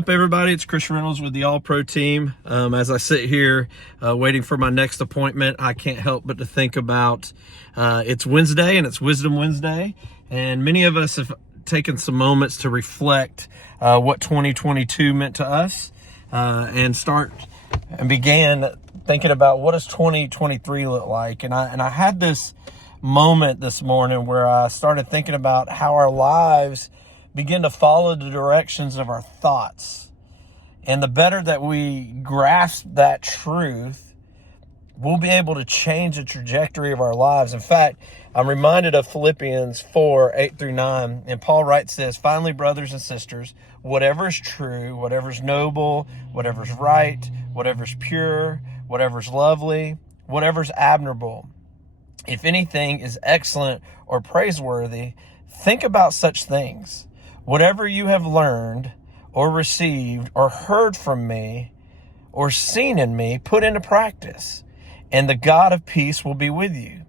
Up, everybody? It's Chris Reynolds with the All Pro team. As I sit here waiting for my next appointment, I can't help but to think about it's Wednesday and it's Wisdom Wednesday, and many of us have taken some moments to reflect what 2022 meant to us and began thinking about what does 2023 look like. And I had this moment this morning where I started thinking about how our lives begin to follow the directions of our thoughts. And the better that we grasp that truth, we'll be able to change the trajectory of our lives. In fact, I'm reminded of Philippians 4:8-9, and Paul writes this: "Finally, brothers and sisters, whatever is true, whatever is noble, whatever is right, whatever is pure, whatever is lovely, whatever is admirable, if anything is excellent or praiseworthy, think about such things. Whatever you have learned or received or heard from me or seen in me, put into practice, and the God of peace will be with you."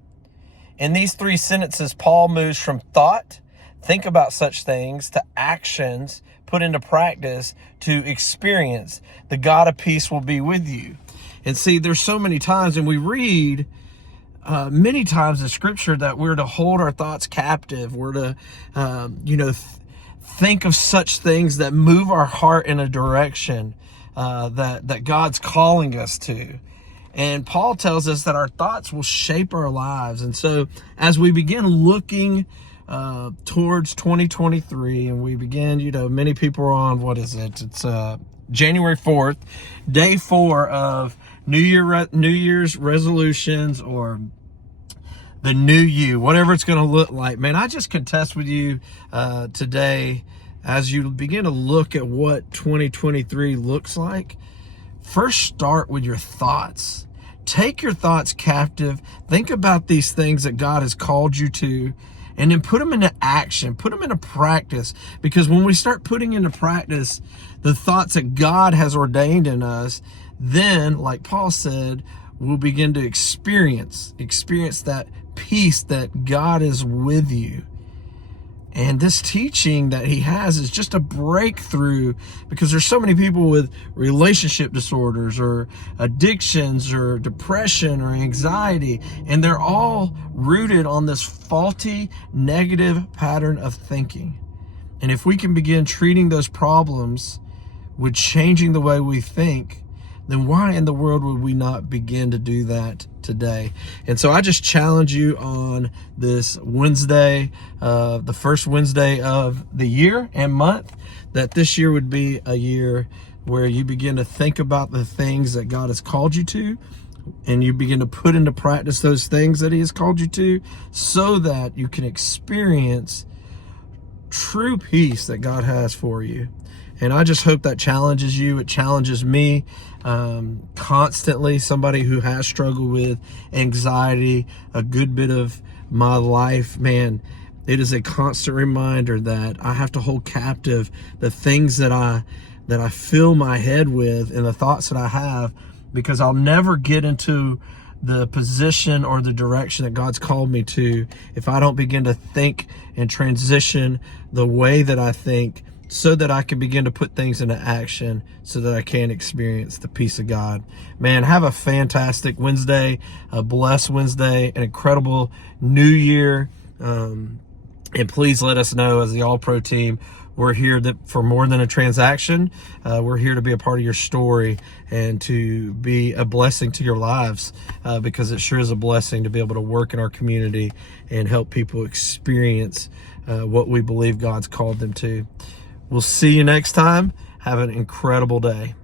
In these three sentences, Paul moves from thought, think about such things, to actions, put into practice, to experience. The God of peace will be with you. And see, there's so many times, and we read many times in Scripture that we're to hold our thoughts captive. We're to, think of such things that move our heart in a direction that God's calling us to. And Paul tells us that our thoughts will shape our lives. And so as we begin looking towards 2023, and we begin, many people are on, It's January 4th, day 4 of New Year's resolutions, or the new you, whatever it's going to look like. Man, I just contest with you today, as you begin to look at what 2023 looks like. First, start with your thoughts. Take your thoughts captive. Think about these things that God has called you to, and then put them into action, put them into practice. Because when we start putting into practice the thoughts that God has ordained in us, then, like Paul said, we'll begin to experience that peace that God is with you. And this teaching that he has is just a breakthrough, because there's so many people with relationship disorders or addictions or depression or anxiety, and they're all rooted on this faulty, negative pattern of thinking. And if we can begin treating those problems with changing the way we think, then why in the world would we not begin to do that today? And so I just challenge you on this Wednesday, the first Wednesday of the year and month, that this year would be a year where you begin to think about the things that God has called you to, and you begin to put into practice those things that he has called you to, so that you can experience true peace that God has for you. And I just hope that challenges you. It challenges me constantly, somebody who has struggled with anxiety a good bit of my life. Man, it is a constant reminder that I have to hold captive the things that I fill my head with, and the thoughts that I have, because I'll never get into the position or the direction that God's called me to if I don't begin to think and transition the way that I think, so that I can begin to put things into action, so that I can experience the peace of God. Man, have a fantastic Wednesday, a blessed Wednesday, an incredible new year. And please let us know, as the All Pro team, we're here for more than a transaction. We're here to be a part of your story and to be a blessing to your lives, because it sure is a blessing to be able to work in our community and help people experience what we believe God's called them to. We'll see you next time. Have an incredible day.